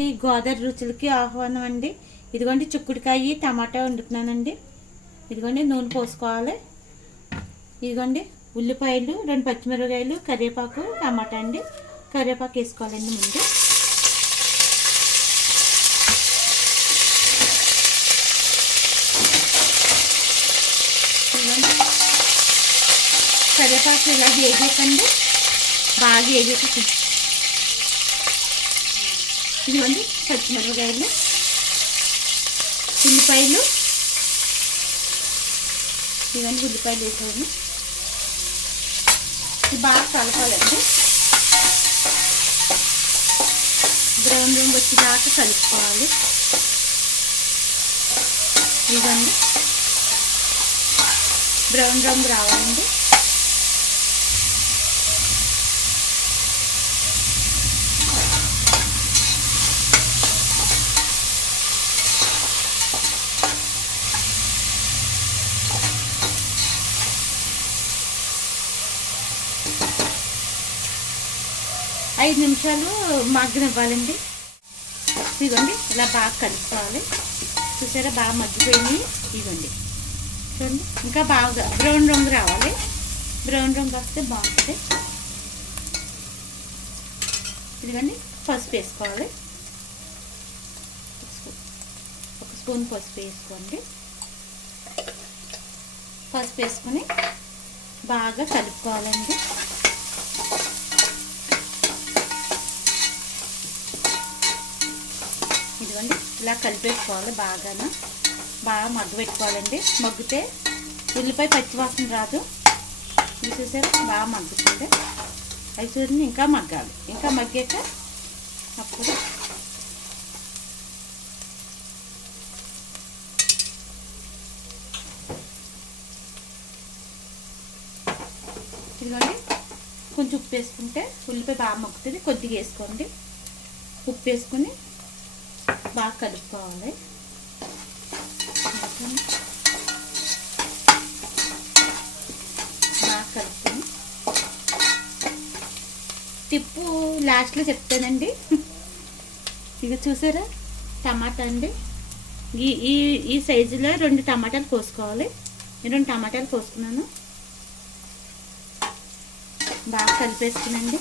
అండి, గోదావరి రుచులకి ఆహ్వానం అండి. ఇదిగోండి చిక్కుడుకాయ టమాటా వండుతున్నానండి. ఇదిగోండి నూనె పోసుకోవాలి. ఇదిగోండి ఉల్లిపాయలు, 2 పచ్చిమిరపకాయలు, కరివేపాకు, టమాటా అండి. కరివేపాకు వేసుకోవాలండి ముందు. కరివేపాకు ఇలా వేగేకండి, బాగా వేగేసి ఇదిగోండి పచ్చిమిరపకాయలు, ఉల్లిపాయలు, ఇవన్నీ ఉల్లిపాయలు వేసుకోండి. ఇది బాగా కలపాలండి. బ్రౌన్ రంగు వచ్చేదాకా కలుపుకోవాలి. ఇదిగోండి బ్రౌన్ రంగు రావాలండి. ఐదు నిమిషాలు మగ్గనివ్వాలండి. ఇదిగోండి ఇలా బాగా కలుపుకోవాలి. చూసారా బాగా మగ్గిపోయింది. ఇదిగోండి చూడండి, ఇంకా బాగా బ్రౌన్ రంగు రావాలి. బ్రౌన్ రంగు వస్తే బాగుంటుంది. ఇదిగోండి పసుపు వేసుకోవాలి. ఒక స్పూన్ పసుపు వేసుకోండి. పసుపు వేసుకొని బాగా కలుపుకోవాలండి. ఇదిగోండి ఇలా కలిపేసుకోవాలి. బాగా మగ్గబెట్టుకోవాలండి. మగ్గితే ఉల్లిపాయ పచ్చివాసన రాదు. ఇది చూసారా బాగా మగ్గుతుంది. అది చూడండి ఇంకా మగ్గాలి. ఇంకా మగ్గాక అప్పుడు ఇదిగోండి కొంచెం ఉప్పు వేసుకుంటే ఉల్లిపాయ బాగా మగ్గుతుంది. కొద్దిగా వేసుకోండి. ఉప్పు వేసుకొని బాగా కలుపుకోవాలి. బాగా కలుపుకొని టిప్పు లాస్ట్లో చెప్తానండి. ఇక చూసారా టమాటా అండి. ఈ సైజులో 2 టమాటాలు కోసుకోవాలి. నేను 2 టమాటాలు కోసుకున్నాను. బాగా కలిపేసుకునండి.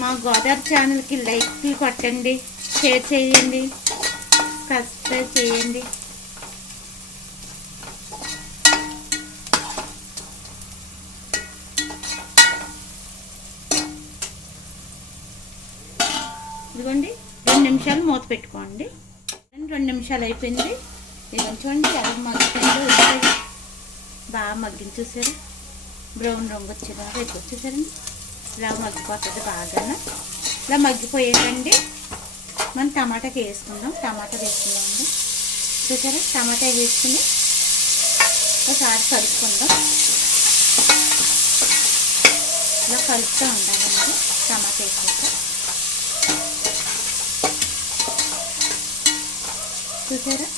మా గోదావరి ఛానల్కి లైక్లు కొట్టండి, షేర్ చేయండి, సబ్స్క్రైబ్ చేయండి. ఇదిగోండి 2 నిమిషాలు మూత పెట్టుకోండి. 2 నిమిషాలు అయిపోయింది. ఇది చూడండి ఎలా మగ్గిపోయిందో. బాగా మగ్గింది చూసారా. బ్రౌన్ రంగు వచ్చేదాకా ఎక్కువ చూసారండి. ఇలా మగ్గిపోతుంది బాగా. ఇలా మగ్గిపోయేటండి మనం టమాటాకి వేసుకుందాం. టమాటా వేసుకుందామండి. చూసారా టమాటా వేసుకుని ఒకసారి కలుపుకుందాం. ఇలా కలుపుతూ ఉండాలండి టమాటా వేసుకుంటాం. చూసారా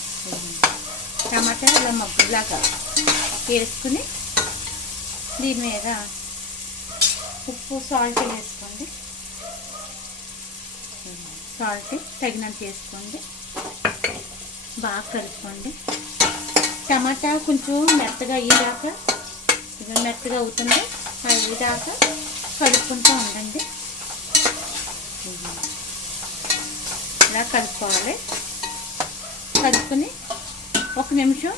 టమాటా ఇలా మగ్గులాగా వేసుకుని దీని మీద ఉప్పు సాల్ట్ వేసుకోండి. సాల్ట్ తగినంత వేసుకోండి. బాగా కలుపుకోండి. టమాటా కొంచెం మెత్తగా అయ్యేదాకా, మెత్తగా అవుతుంది అయ్యేదాకా కలుపుకుంటూ ఉండండి. ఇలా కలుపుకోవాలి. కలుపుకొని 1 నిమిషం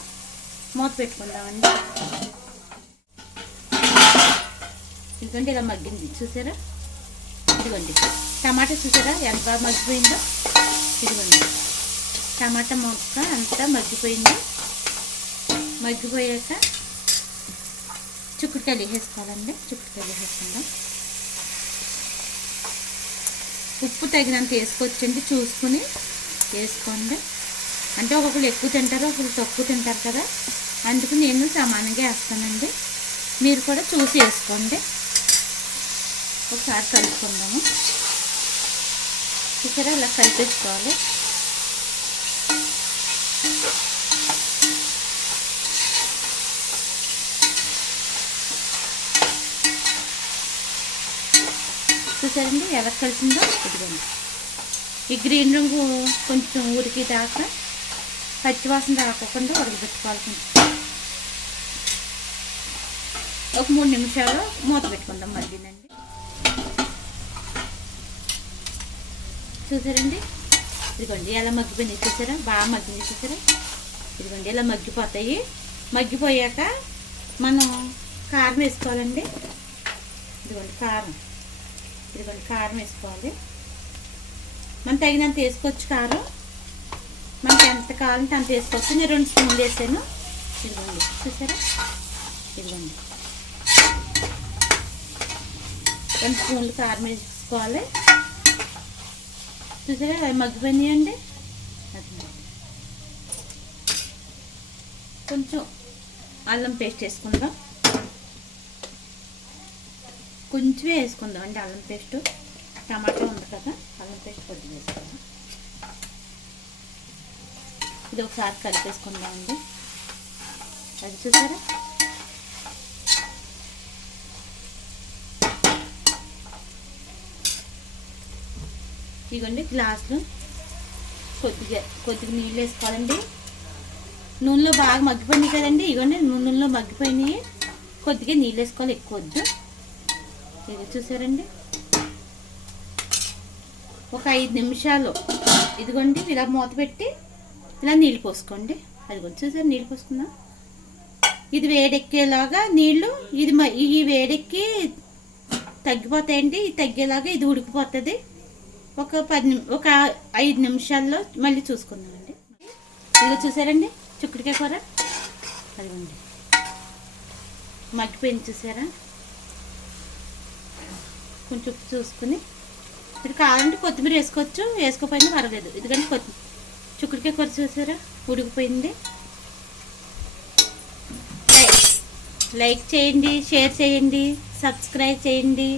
మూత పెట్టుకుందామండి. ఇదిగోండి ఇలా మగ్గింది చూసారా. ఇదిగోండి టమాటా చూసారా ఎంత బాగా మగ్గిపోయిందో. ఇదిగోండి టమాటా మొక్క అంతా మగ్గిపోయింది. మగ్గిపోయాక చిక్కుడుకాయలు వేసుకోవాలండి. చిక్కుడుకాయలు వేసుకుందాం. ఉప్పు తగినంత వేసుకోవచ్చండి. చూసుకుని వేసుకోండి. అంటే ఒక్కొక్కరు ఎక్కువ తింటారు, ఒకరు తక్కువ తింటారు కదా, అందుకు నేను సమానంగా వేస్తానండి. మీరు కూడా చూసి వేసుకోండి. ఒకసారి కలుపుకుందాము. చూసారా ఇలా కలిపేసుకోవాలి. చూసారండి ఎలా కలిసిందో. ఇదిగోండి ఈ గ్రీన్ రంగు కొంచెం ఉడికి దాకా పచ్చివాసన రాకుండా ఉడకబెట్టుకోవాలి. కొంచెం ఒక 3 నిమిషాలు మూత పెట్టుకుందాం మళ్ళీనండి. చూసారండి ఇదిగోండి ఎలా మగ్గిపోయింది చూసారా, బాగా మగ్గింది చూసారా. ఇదిగోండి ఇలా మగ్గిపోతాయి. మగ్గిపోయాక మనం కారం వేసుకోవాలండి. ఇదిగోండి కారం, ఇదిగోండి కారం వేసుకోవాలి. మనం తగినంత వేసుకోవచ్చు కారం, మనకి ఎంత కావాలంటే అంత వేసుకోవచ్చు. నేను 2 స్పూన్లు వేసాను. ఇదిగోండి చూసారా, ఇదిగోండి 2 స్పూన్లు కారం వేసుకోవాలి. చూసారా అవి మగ్గిపోయినాయండి. కొంచెం అల్లం పేస్ట్ వేసుకుందాం. కొంచెమే వేసుకుందాం అండి అల్లం పేస్ట్. టమాటా ఉంది కదా, అల్లం పేస్ట్ కొద్దిగా వేసుకుందాం. ఇది ఒకసారి కలిపేసుకుందాం అండి. అది చూసారా ఇదిగోండి గ్లాసులు కొద్దిగా నీళ్ళు వేసుకోవాలండి. నూనెలో బాగా మగ్గిపోయినాయి కదండి. ఇదిగోండి నూనెలో మగ్గిపోయినాయి. కొద్దిగా నీళ్ళు వేసుకోవాలి, ఎక్కువ వద్దు. ఇది చూసారండి ఒక 5 నిమిషాలు ఇదిగోండి ఇలా మూత పెట్టి ఇలా నీళ్ళు పోసుకోండి. అదిగోండి చూసారు నీళ్ళు పోసుకుందాం. ఇది వేడెక్కేలాగా నీళ్ళు, ఈ వేడెక్కి తగ్గిపోతాయండి. ఇది తగ్గేలాగా ఇది ఉడికిపోతుంది. ఒక 5 నిమిషాల్లో మళ్ళీ చూసుకుందామండి. ఇదిగో చూసారండి చిక్కుడుకాయ కూర అదిగోండి మగ్గిపోయింది చూసారా. కొంచెం ఉప్పు చూసుకుని మీరు కావాలంటే కొత్తిమీర వేసుకోవచ్చు, వేసుకోపోయినా పర్వాలేదు. ఎందుకంటే చిక్కుడుకాయ కూర చూసారా ఉడికిపోయింది. లైక్ చేయండి, షేర్ చేయండి, సబ్స్క్రైబ్ చేయండి.